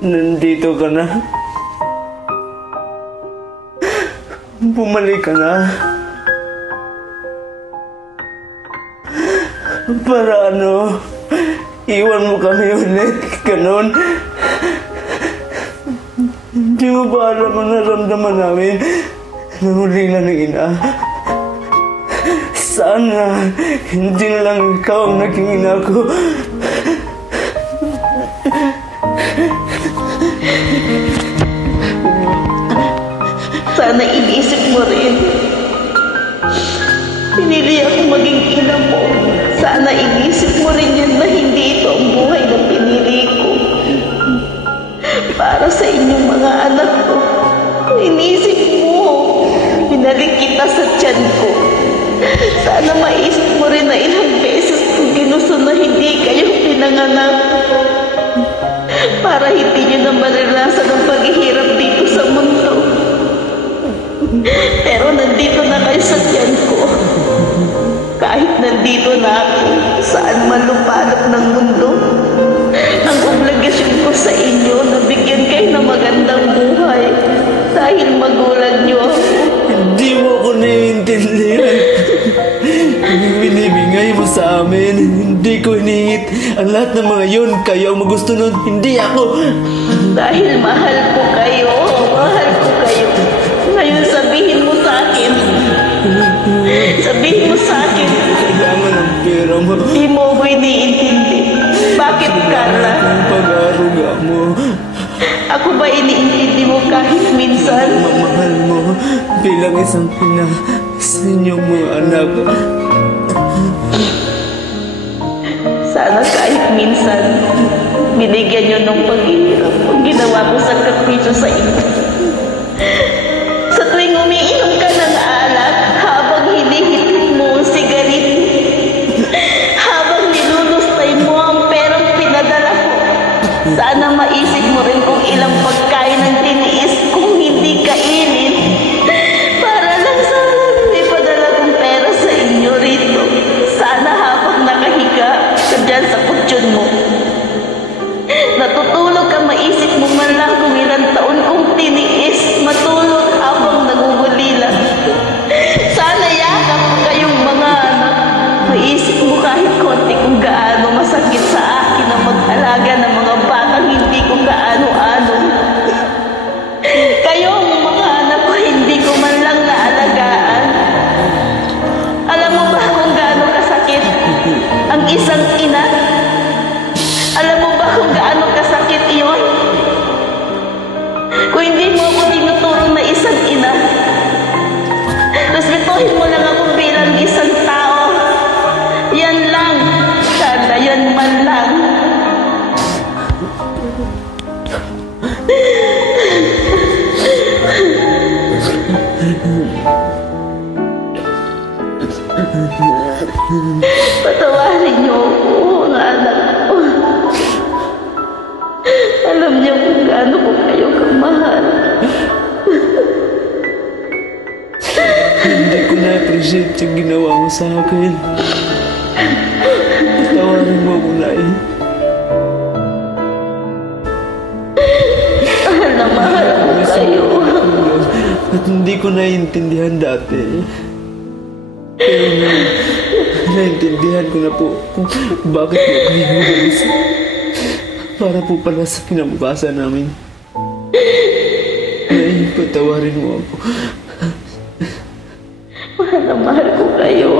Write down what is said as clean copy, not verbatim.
nandito ka na. Bumalik ka na. Para ano, iwan mo kami ulit, ganon. Hindi mo ba alam ang naramdaman namin nang huli na ng ina? Sana hindi na lang ikaw ang naging ina ko. Sana inisip mo rin. Pinili ako maging ina mo. Sana inisip mo rin yan na hindi ito ang buhay na pinili ko. Para sa inyong mga anak ko. Inisip mo. Binalik kita sa tiyan ko. Sana maisip mo rin na ilang beses kung ginusto na hindi kayo pinanganak. Para hindi nyo na maranasan ang paghihirap dito sa mundo. Pero nandito na kayo sa tiyan ko. Kahit nandito na ako, saan man lupalop ng mundo, ang obligasyon ko sa inyo na bigyan kayo ng magandang buhay dahil magulang nyo ako. Hindi mo ako naiintindihan. Binibigay mo sa amin. Hindi ko hinihingit ang lahat ng mga yun. Kayo ang magusto nun, hindi ako. Dahil mahal ko kayo. Mahal ko kayo. Ngayon sabihin mo sa akin. Sabihin mo sa akin. Kailangan ng pera mo. Di mo ko iniintindi. Bakit, Carla? Ang pag-aaruga mo. Ako ba iniintindi mo kahit minsan? Mamahal mo bilang isang ina sa inyong mga anak. Sana kahit minsan, binigyan nyo ng paghihirap ang ginawa ko sa sakripisyo sa inyo. Sa tuwing umiinom ka ng alak, habang hinihitit mo ang sigarilyo, habang nilulustay mo ang perang pinadala ko, sana maisip mo rin kung ilang pagkain ang tiniis kung hindi kainin. Para lang sana may padala kong pera sa inyo rito. Sana habang nakahiga ka dyan sa kutsyon mo, natutulog ka, maisip mo man lang kung ilang taon kong tiniis matulog habang nagugulila. Sana yakap ko kayong mga anak. Maisip mo kahit konti kung gaano masakit sa akin ang mag-alaga ng mga batang hindi ko gaano-ano. Kayong mga anak ko hindi ko man lang naalagaan. Alam mo ba kung gaano kasakit ang isang ina? Alam mo ba kung gaano kasakit iyon? Kung hindi mo ako tinuturo na isang ina, respetuhin mo lang ako bilang isang tao. Yan lang, sana yan man lang. Patawarin niyo ako, mga anak ko. Alam niyo kung gaano ko kayo kamahal. Hindi ko na-appreciate yung ginawa mo sa akin. Patawarin mo muna eh. Mahal na mahal ko kayo. At hindi ko naiintindihan dati. Pero ngayon, naintindihan ko na po kung bakit mo kayo umalis. Para po pala sa kinabukasan namin. Nay, patawarin mo ako. Mahal na mahal ko kayo.